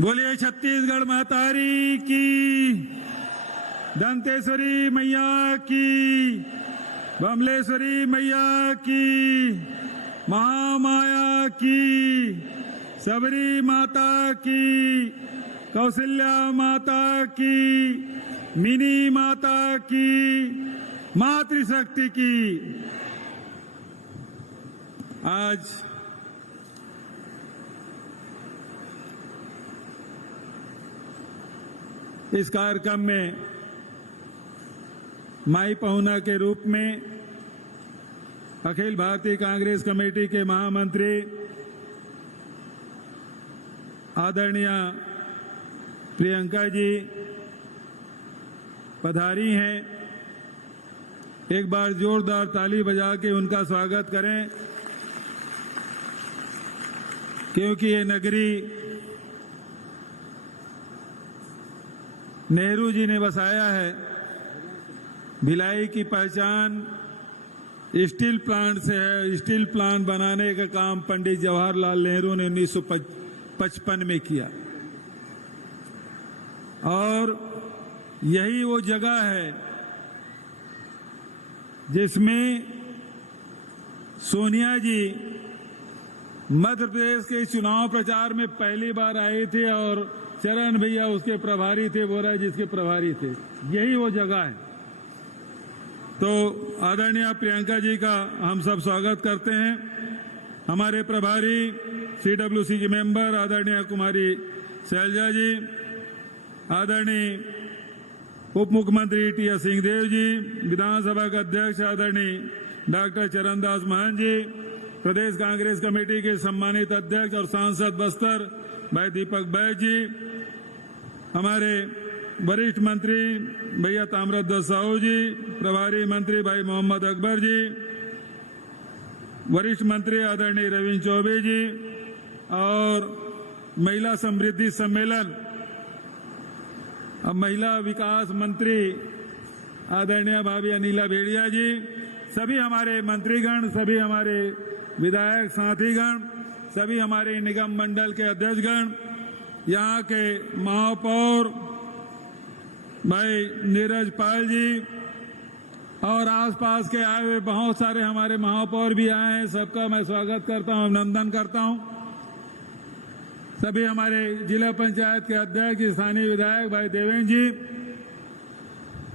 बोलिए छत्तीसगढ़ महतारी की, दंतेश्वरी मैया की, बमलेश्वरी मैया की, महामाया की, सबरी माता की, कौशल्या माता की, मिनी माता की, मातृशक्ति की। आज इस कार्यक्रम में माई पहुना के रूप में अखिल भारतीय कांग्रेस कमेटी के महामंत्री आदरणीय प्रियंका जी पधारी हैं। एक बार जोरदार ताली बजा के उनका स्वागत करें, क्योंकि ये नगरी नेहरू जी ने बसाया है। भिलाई की पहचान स्टील प्लांट से है। स्टील प्लांट बनाने का काम पंडित जवाहरलाल नेहरू ने 1955 में किया, और यही वो जगह है जिसमें सोनिया जी मध्य प्रदेश के चुनाव प्रचार में पहली बार आए थे, और चरण भैया उसके प्रभारी थे, बोरा जिसके प्रभारी थे। यही वो जगह है। तो आदरणीय प्रियंका जी का हम सब स्वागत करते हैं। हमारे प्रभारी सीडब्ल्यूसी के मेंबर आदरणीय कुमारी शैलजा जी, आदरणीय उप मुख्यमंत्री टी एस सिंहदेव जी, विधानसभा के अध्यक्ष आदरणीय डॉक्टर चरणदास महंत जी, प्रदेश कांग्रेस कमेटी के सम्मानित अध्यक्ष और सांसद बस्तर भाई दीपक बैज जी, हमारे वरिष्ठ मंत्री भैया ताम्रध्वज साहू जी, प्रभारी मंत्री भाई मोहम्मद अकबर जी, वरिष्ठ मंत्री आदरणीय रविंद्र चौबे जी, और महिला समृद्धि सम्मेलन अब महिला विकास मंत्री आदरणीय भाभी अनिला भेड़िया जी, सभी हमारे मंत्रीगण, सभी हमारे विधायक साथीगण, सभी हमारे निगम मंडल के अध्यक्षगण, यहाँ के महापौर भाई नीरज पाल जी, और आसपास के आए हुए बहुत सारे हमारे महापौर भी आए हैं। सबका मैं स्वागत करता हूँ, अभिनंदन करता हूँ। सभी हमारे जिला पंचायत के अध्यक्ष स्थानीय विधायक भाई देवेंद्र जी,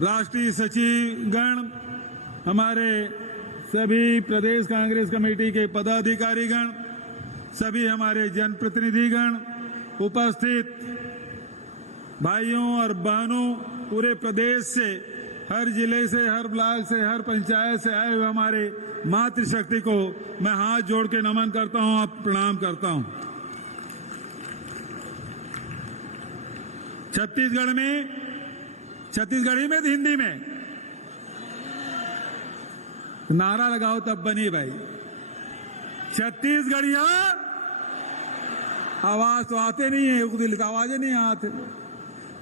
राष्ट्रीय सचिवगण, हमारे सभी प्रदेश कांग्रेस कमेटी के पदाधिकारीगण, सभी हमारे जनप्रतिनिधिगण, उपस्थित भाइयों और बहनों, पूरे प्रदेश से, हर जिले से, हर ब्लॉक से, हर पंचायत से आए हुए हमारे मातृशक्ति को मैं हाथ जोड़ के नमन करता हूं, प्रणाम करता हूं। छत्तीसगढ़ी में हिंदी में नारा लगाओ तब बनी भाई। छत्तीसगढ़िया आवाज तो आते नहीं है, उदिलित आवाजें नहीं आते।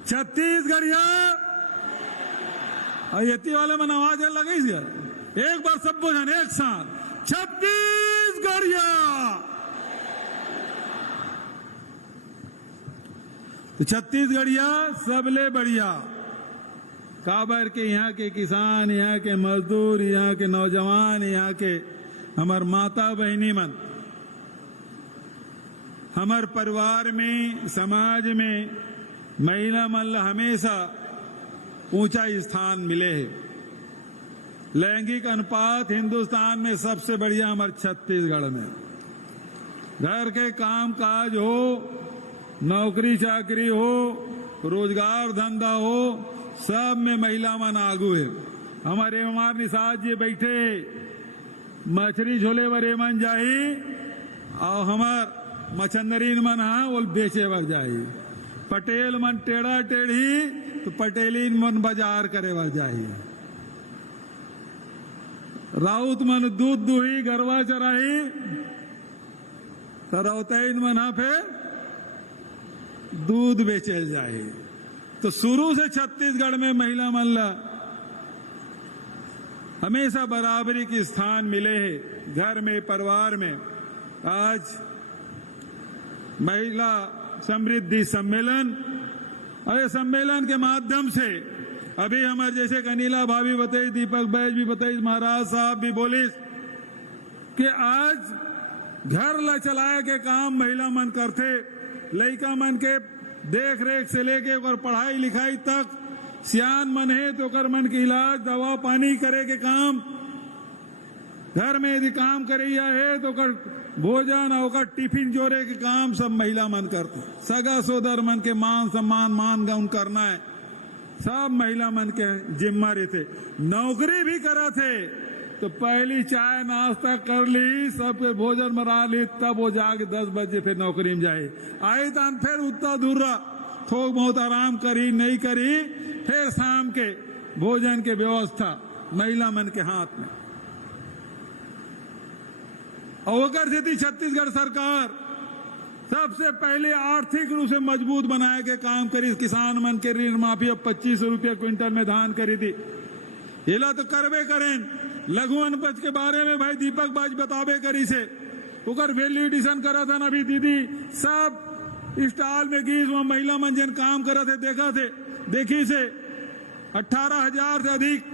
छत्तीसगढ़िया और यति वाले मन आवाज लगे, एक बार सब बोझन एक साथ, छत्तीसगढ़िया। तो छत्तीसगढ़िया सबले बढ़िया। काबर के यहाँ के किसान, यहाँ के मजदूर, यहाँ के नौजवान, यहाँ के हमार माता बहनी मन, हमार परिवार में, समाज में महिला मन हमेशा ऊंचा स्थान मिले है। लैंगिक अनुपात हिंदुस्तान में सबसे बढ़िया हमारे छत्तीसगढ़ में। घर के काम काज हो, नौकरी चाकरी हो, रोजगार धंधा हो, सब में महिला मन आगू है। हमारे निषाद जी बैठे मछली झोले बर मन जाही, और हमार मछंदरीन मन हा वो बेचे बर जाही। पटेल मन टेढ़ा टेढ़ी तो पटेलीन मन बाजार करे बर जाही। राउत मन दूध दुही गरवा चराही, तो राउतैन मन हा फिर दूध बेचे जाही। तो शुरू से छत्तीसगढ़ में महिला मन ला हमेशा बराबरी की स्थान मिले है, घर में, परिवार में। आज महिला समृद्धि सम्मेलन, और इस सम्मेलन के माध्यम से अभी हमारे जैसे कनीला भाभी बताई, दीपक बैज भी बताई, महाराज साहब भी बोले कि आज घर ला चलाए के काम महिला मन करते, लड़का मन के देख रेख से लेके और पढ़ाई लिखाई तक, सियान मन है तो कर मन के इलाज दवा पानी करे के काम, घर में यदि काम करैया है तो कर भोजन और टिफिन जोड़े के काम सब महिला मन करते। सगा सोदर मन के मान सम्मान मान गाउन करना है, सब महिला मन के जिम्मा रहते। नौकरी भी करा थे तो पहली चाय नाश्ता कर ली, सबके भोजन बना ली, तब वो जाके 10 बजे फिर नौकरी में जाए। आए तान फिर उतना दूर थोक बहुत आराम करी नहीं करी, फिर शाम के भोजन के व्यवस्था महिला मन के हाथ में। अवकर से थी छत्तीसगढ़ सरकार सबसे पहले आर्थिक रूप से मजबूत बनाए के काम करी। किसान मन के ऋण माफी अब 25 रुपये क्विंटल में धान करी थी, हिला तो करबे करें। लघु अनपज के बारे में भाई दीपक बाज बताबे करी से, उकर वैल्यू एडिशन करा था अभी दीदी सब स्टॉल में गई, वहां महिला मन जन काम करा थे देखा थे, देखी से 18,000 से अधिक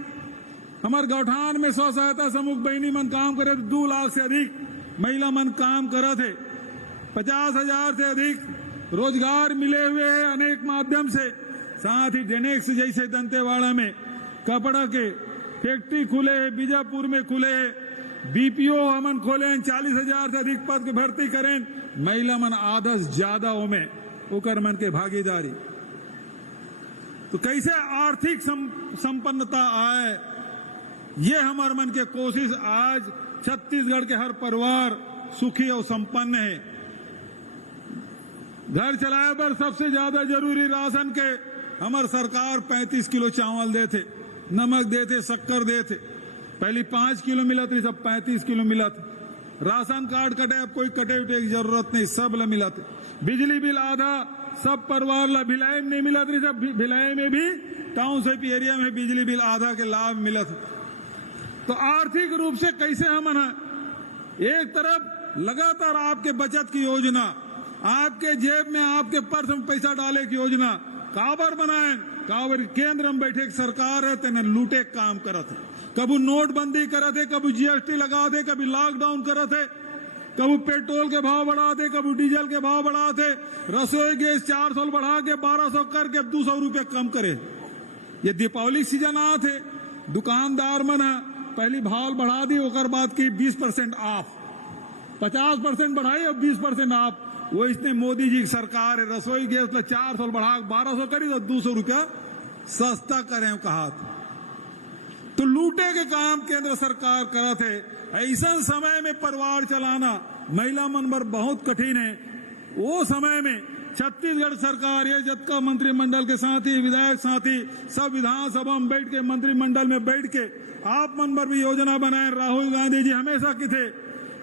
हमारे गौठान में स्व सहायता समूह बहनी मन काम करे थे, 2 लाख से अधिक महिला मन काम करा थे, 50,000 से अधिक रोजगार मिले हुए हैं अनेक माध्यम से। साथ ही डेनेक्स जैसे दंतेवाड़ा में कपड़ा के फैक्ट्री खुले हैं, बीजापुर में खुले हैं, बीपीओ हमन खोले हैं, 40,000 से अधिक पद के भर्ती करें, महिला मन आधा से ज्यादा हो में ओकर मन के भागीदारी। तो कैसे आर्थिक संपन्नता आए, ये हमार मन के कोशिश। आज छत्तीसगढ़ के हर परिवार सुखी और संपन्न है। घर चलाए पर सबसे ज्यादा जरूरी राशन के हमार सरकार 35 किलो चावल देते, नमक देते, शक्कर देते। पहले 5 किलो मिला था, सब 35 किलो मिला था। राशन कार्ड कटे, अब कोई कटे उटे की जरूरत नहीं, सब ला मिला था। बिजली बिल आधा सब परिवार ला, भिलाई में नहीं मिला था, सब भिलाई में भी टाउनशिप एरिया में बिजली बिल आधा के लाभ मिला था। तो आर्थिक रूप से कैसे हम एक तरफ लगातार आपके बचत की योजना, आपके जेब में आपके पर्स में पैसा डाले की योजना काबर बनाए, काबर केंद्र में बैठे सरकार है तेने लूटे काम करते, कभी नोटबंदी करते, कभी जीएसटी लगा दे, कभी लॉकडाउन करते, कभी पेट्रोल के भाव बढ़ा दे, कभी डीजल के भाव बढ़ा दे, रसोई गैस 400 बढ़ा के 1200 करके 200 रुपये कम करे। ये दीपावली सीजन आते, दुकानदार मन पहली भाव बढ़ा दी, ओकर बाद की 20% ऑफ, 50% बढ़ाई और 20% ऑफ। वो इसने मोदी जी की सरकार है, रसोई गैस 400 बढ़ा 1200 करी तो 200 रुपया सस्ता करें कहा। तो लूटे के काम केंद्र सरकार करा थे। ऐसा समय में परिवार चलाना महिला मन पर बहुत कठिन है। वो समय में छत्तीसगढ़ सरकार ये जतका मंत्रिमंडल के साथी, विधायक साथी सब विधानसभा में बैठ के, मंत्रिमंडल में बैठ के आप मन पर भी योजना बनाए। राहुल गांधी जी हमेशा की थे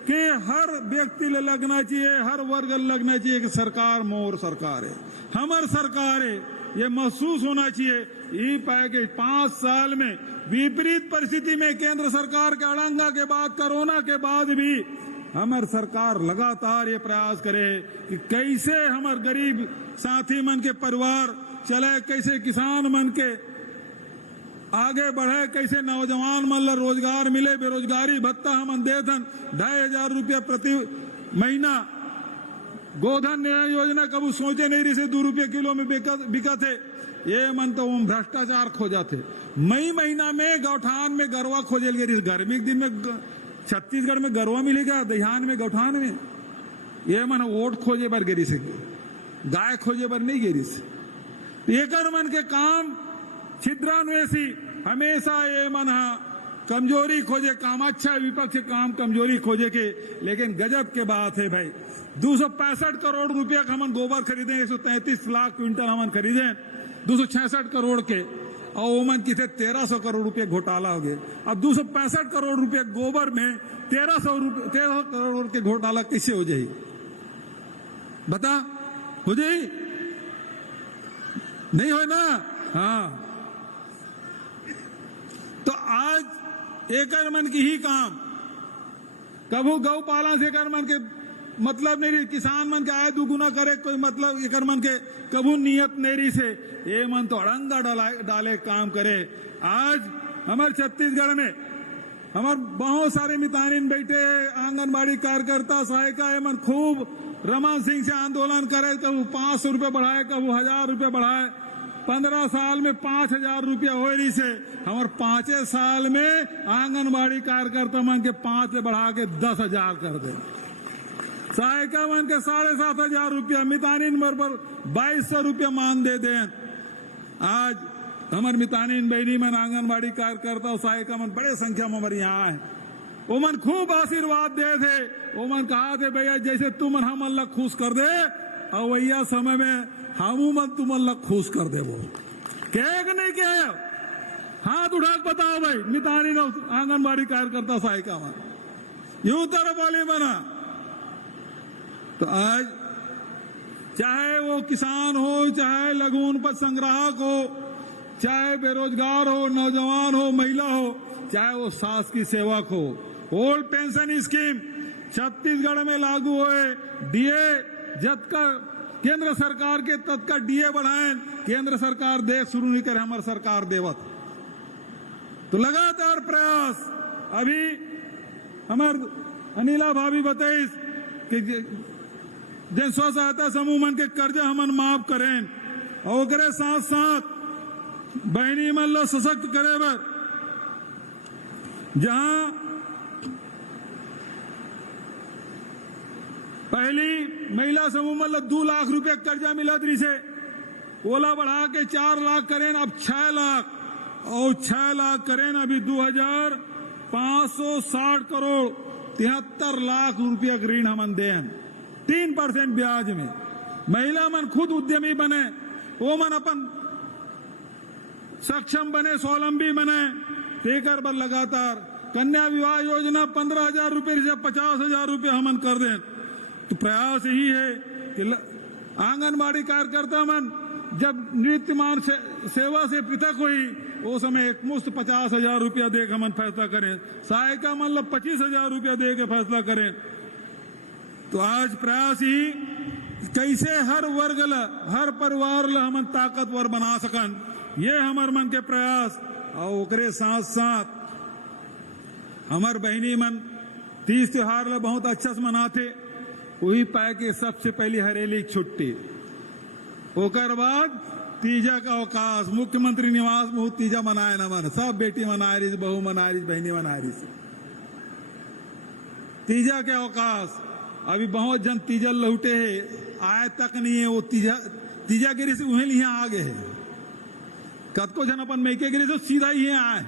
कि हर व्यक्ति ले लगना चाहिए, हर वर्ग लगना चाहिए कि सरकार मोर सरकार है, हमार सरकार है, ये महसूस होना चाहिए। ये पाए कि 5 साल में विपरीत परिस्थिति में केंद्र सरकार के अड़ंगा के बाद, कोरोना के बाद भी हमार सरकार लगातार ये प्रयास करे कि कैसे हमार गरीब साथी मन के परिवार चले, कैसे किसान मन के आगे बढ़े, कैसे नौजवान मन ला रोजगार मिले। बेरोजगारी भत्ता हम देथन 2,500 रुपया प्रति महीना। गोधन योजना कबू सोचे नहीं रही से 2 रुपये किलो में बिका थे। ये मन तो भ्रष्टाचार खो जाते। मई महीना में गौठान में गरवा खोजेल गई, गर्मी के दिन में छत्तीसगढ़ में गरवा मिलेगा, दहियान में गौठान में। ये मन वोट खोजे बर गिरी से, गाय खोजे बर नहीं गिरी से। एक मन के काम छिद्रान्वेषी हमेशा ये मन कमजोरी खोजे काम, अच्छा विपक्ष काम कमजोरी खोजे के। लेकिन गजब के बात है भाई, 265 करोड़ रुपया का हम गोबर खरीदे, 133 लाख क्विंटल हम खरीदे 266 करोड़ के, और ओमन किसे 1300 करोड़ रुपये घोटाला हो गए। अब 265 करोड़ रुपये गोबर में 1300 करोड़ के घोटाला कैसे हो जाए, बता? हो जाए नहीं हो ना? हाँ, तो आज एक मन की ही काम, कभू गौपालन से कर मन के मतलब नहीं रही, किसान मन के आए दुगुना करे कोई मतलब एक मन के कबू नियत नेरी से ये मन तो अड़ंगा डाले काम करे। आज हमारे छत्तीसगढ़ में हमारे बहुत सारे मितानिन बैठे आंगनबाड़ी कार्यकर्ता सहायिका है मन खूब रमन सिंह से आंदोलन करे, कबू 500 रुपये बढ़ाए, कबू 1000 रुपये बढ़ाए। 15 साल में 5000 रुपया हो रही से हमारे 5 साल में आंगनबाड़ी कार्यकर्ता मन के 5 बढ़ा के 10,000 कर दे। सहायिका मन के 7,500 रुपया, मितानिन पर 2200 रुपया मान दे दें। आज हमारे मितानिन बहनी मन आंगनबाड़ी कार्यकर्ता और सहायिका मन बड़े संख्या में हमारे यहाँ है। वो मन खूब आशीर्वाद दे थे, वो मन कहा थे भैया जैसे तुम हम अल्लाह खुश कर दे और वैया समय में हम मन तुम अल्लाह खुश कर दे। वो कह नहीं कह, हाथ उठा के बताओ भाई मितानिन आंगनबाड़ी कार्यकर्ता सहायिका मन यूं तरफ वाले बना। तो आज चाहे वो किसान हो, चाहे लघु उपज संग्राहक हो, चाहे बेरोजगार हो, नौजवान हो, महिला हो, चाहे वो शासकीय सेवक हो, ओल्ड पेंशन स्कीम छत्तीसगढ़ में लागू हुए। डीए जब का केंद्र सरकार के तत्का डीए बढ़ाएं, केंद्र सरकार दे शुरू नहीं करे, हमारी सरकार देवत। तो लगातार प्रयास अभी हमार अनिला भाभी बताइस कि जन स्व सहायता समूह मन के कर्जा हमन माफ करें और ओकरे साथ साथ बहनी मन लो सशक्त करे बर जहां पहली महिला समूह मन लो 2 लाख रुपया कर्जा मिलत रही से ओला बढ़ा के 4 लाख करें, अब 6 लाख और 6 लाख करें अभी 2560 करोड़ 73 लाख रुपया ऋण हमन दें 3% ब्याज में। महिला मन खुद उद्यमी बने, वो मन अपन सक्षम बने, स्वावलंबी बने। तेकर पर लगातार कन्या विवाह योजना 15,000 रुपये से 50,000 रुपये हमन कर दें। तो प्रयास यही है कि आंगनबाड़ी कार्यकर्ता मन जब नृत्यमान सेवा से पृथक हुई वो समय एक मुश्त 50,000 रुपया दे के हमन फैसला करें, सहायिका मन 25,000 रुपया दे के फैसला करें। तो आज प्रयास ही कैसे हर वर्ग ला, हर परिवार ला हमन ताकतवर बना सकन, ये हमार मन के प्रयास। और ओकरे साथ साथ हमार बहनी मन तीज त्योहार ला बहुत अच्छा से मनाते। वही पाए के सबसे पहली हरेली छुट्टी, ओकर बाद तीजा का अवकाश, मुख्यमंत्री निवास में तीजा मनाए न मन, सब बेटी मनाए रही, बहू मनाए रही, बहनी मनाए रही। तीजा के अवकाश अभी बहुत जन तीजा लौटे है, आए तक नहीं है। वो तीजा गिरी से उन्हें यहाँ आ गए है, कतको जन अपन मैके गिरी से सीधा ही आए।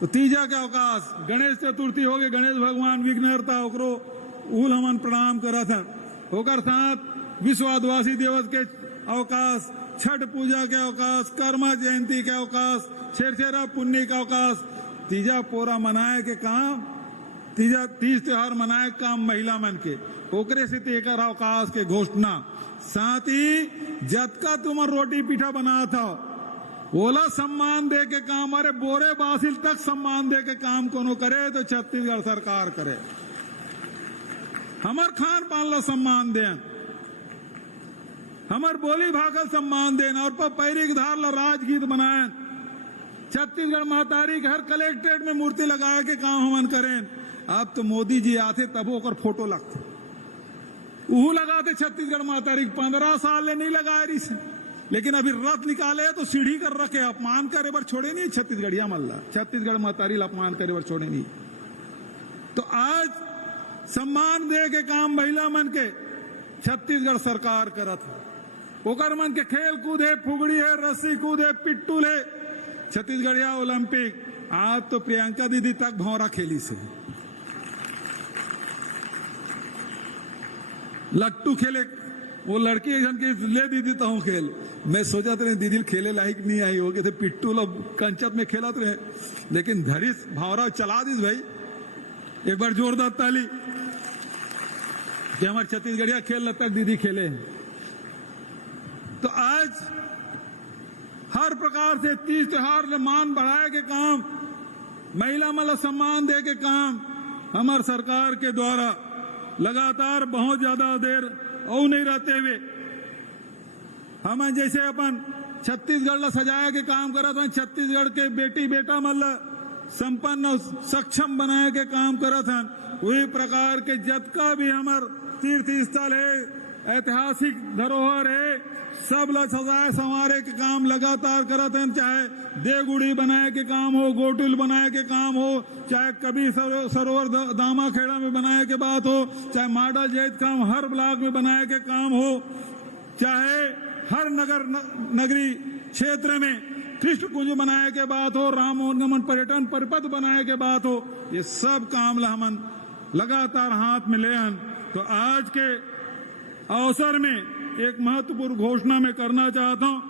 तो तीजा के अवकाश, गणेश चतुर्थी हो गए, गणेश भगवान विघ्नहर्ता ओकरो उल हमन प्रणाम करा था। होकर साथ विश्व आदिवासी दिवस के अवकाश, छठ पूजा के अवकाश, कर्मा जयंती के अवकाश, छेरछेरा पुण्य का अवकाश। तीजा पोरा मनाए के काम, तीज त्योहार मनाए काम महिला मन के, ओकरे से तेकर अवकाश के घोषणा। साथ ही जतका तुम रोटी पीठा बना था ओला सम्मान दे के काम, अरे बोरे बासिल तक सम्मान दे के काम कोनो करे तो छत्तीसगढ़ सरकार करे। हमार खान पान ला सम्मान दें, हमार बोली भागल सम्मान दें और पैरी धार ला राजगीत बनाए। छत्तीसगढ़ महतारी के हर कलेक्ट्रेट में मूर्ति लगाए के काम हमन करें। अब तो मोदी जी आते तब ओकर फोटो लगते, वो लगाते छत्तीसगढ़ महतारी 15 साल ले नहीं लगाए रही से, लेकिन अभी रथ निकाले तो सीढ़ी कर रखे, अपमान करे बर छोड़े नहीं छत्तीसगढ़िया मल्ला, छत्तीसगढ़ महतारी ला अपमान करे बर छोड़े नहीं। तो आज सम्मान दे के काम महिला मन के छत्तीसगढ़ सरकार करत है। ओकर मन के खेल कूद है, फुगड़ी है, रस्सी कूद है, पिट्टूल है, छत्तीसगढ़िया ओलंपिक। आज तो प्रियंका दीदी तक भौरा खेली से, लट्टू खेले, वो लड़की एक जन के ले दीदी तो हूँ खेल। मैं सोचा था दीदी खेले लायक नहीं आई हो, थे पिट्टू लोग कंचत में खेलत रहे, लेकिन धरिस भावरा चला दीस भाई। एक बार जोरदार ताली कि हमारे छत्तीसगढ़िया खेल तक दीदी खेले। तो आज हर प्रकार से तीज त्योहार में मान बढ़ाए के काम, महिला मला सम्मान दे के काम हमार सरकार के द्वारा लगातार बहुत ज्यादा देर और नहीं रहते हुए हम जैसे अपन छत्तीसगढ़ ला सजाया के काम करा था, छत्तीसगढ़ के बेटी बेटा मतलब संपन्न सक्षम बनाए के काम करा था, वही प्रकार के जतका भी हमार तीर्थ स्थल है, ऐतिहासिक धरोहर है, सब ला सजाए संवारे के काम लगातार करत हैं। चाहे देवगुड़ी बनाए के काम हो, गोटिल बनाए के काम हो, चाहे कभी सरोवर दामा खेड़ा में बनाए के बात हो, चाहे मॉडल जैत काम हर ब्लॉक में बनाए के काम हो, चाहे हर नगरी क्षेत्र में कृष्ण कुंज बनाए के बात हो, राम मनोगमन पर्यटन परिपथ बनाए के बात हो, ये सब काम ला हमन लगातार हाथ में ले हन। तो आज के अवसर में एक महत्वपूर्ण घोषणा मैं करना चाहता हूं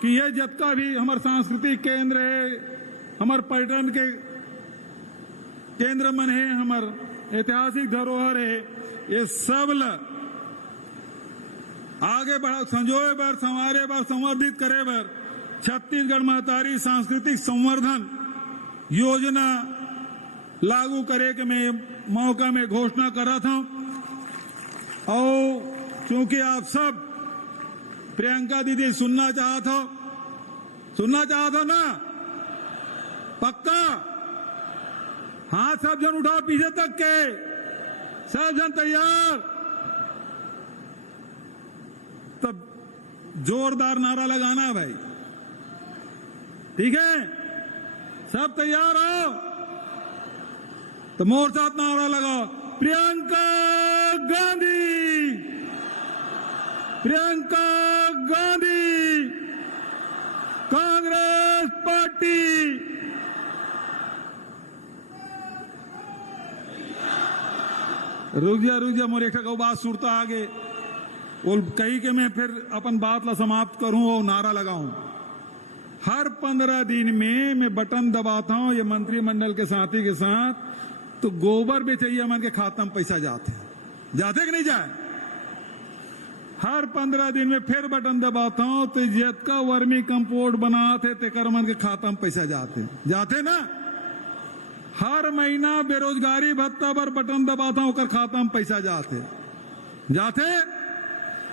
कि ये जतका भी हमारे सांस्कृतिक केंद्र है, हमारे पर्यटन के केंद्र मन है, हमारे ऐतिहासिक धरोहर है, ये सब ला आगे बढ़ा संजोए बर, संवारे बर, संवर्धित करे बर छत्तीसगढ़ महतारी सांस्कृतिक संवर्धन योजना लागू करे के मैं मौका में घोषणा कर रहा था। और क्योंकि आप सब प्रियंका दीदी सुनना चाहता ना, पक्का हाथ सब जन उठाओ पीछे तक के, सब जन तैयार, तब जोरदार नारा लगाना है भाई, ठीक है? सब तैयार हो तो मोर साथ नारा लगाओ, प्रियंका गांधी, प्रियंका गांधी, कांग्रेस पार्टी। रुक जा मोर एक बात सुरता आगे और कही के मैं फिर अपन बात ला समाप्त करूं और नारा लगाऊं। हर 15 दिन में मैं बटन दबाता हूं ये मंत्रिमंडल के साथी के साथ, तो गोबर भी चाहिए मन के खाता में पैसा जाते कि नहीं जाए? हर 15 दिन में फिर बटन दबाता हूं तो जितना वर्मी कंपोस्ट बनाते तेकर मन के खाता में पैसा जाते ना। हर महीना बेरोजगारी भत्ता पर बटन दबाता हूं, खाता में पैसा जाते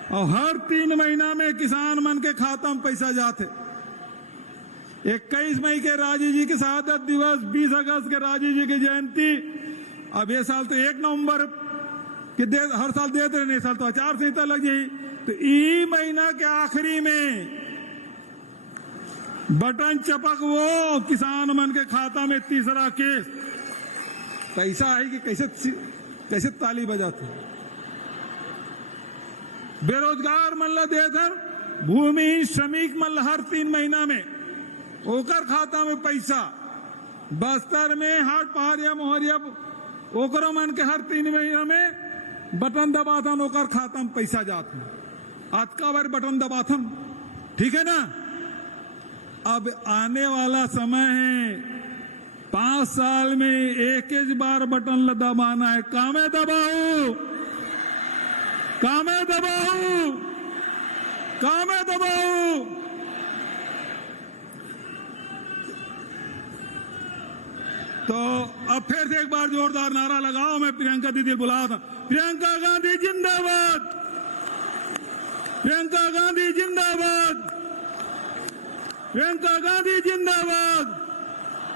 और हर 3 महीना में किसान मन के खाता में पैसा जाते। 21 मई के राजीव जी के शहादत दिवस, 20 अगस्त के राजीव जी की जयंती, अब ये साल तो 1 नवंबर के हर साल देते रहे, साल तो आचार संहिता लग जाई, तो ई महीना के आखिरी में बटन चपक वो किसान मन के खाता में तीसरा केस पैसा है कि कैसे ताली बजाते। बेरोजगार मन ला देते, भूमिहीन श्रमिक मन ला हर 3 महीना में ओकर खाता में पैसा, बस्तर में हाट पहाड़िया मोहरिया ओकरो मन के हर 3 महीना में बटन दबाथन, ओकर खाता में पैसा जाता। आज का बार बटन दबाथन, ठीक है ना? अब आने वाला समय है, 5 साल में एक बार बटन दबाना है। कामे दबाओ, कामे दबाओ, कामे दबाओ। तो अब फिर से एक बार जोरदार नारा लगाओ। मैं प्रियंका दीदी बुलाया था, प्रियंका गांधी जिंदाबाद, प्रियंका गांधी जिंदाबाद, प्रियंका गांधी जिंदाबाद।